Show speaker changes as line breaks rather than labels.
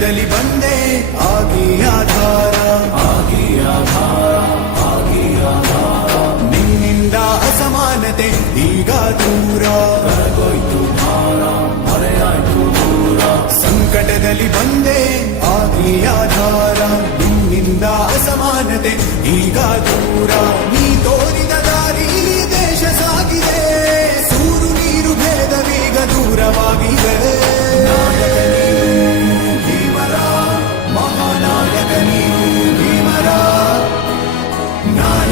ಸಂಕಟದಲ್ಲಿ ಬಂದೆ ಆಗಿ ಆಧಾರ ಆಗಿ ಆಧಾರ ಆಗಿ ಆಧಾರ ನಿನ್ನಿಂದ ಅಸಮಾನತೆ ಈಗ ದೂರ ಕರಗೋಯ್ತು ಭಾರ ಮರೆಯಾಯ್ತು ದೂರ ಸಂಕಟದಲ್ಲಿ ಬಂದೆ ಆಗಿ ಆಧಾರ ನಿನ್ನಿಂದ ಅಸಮಾನತೆ ಈಗ ದೂರ ನೀ Not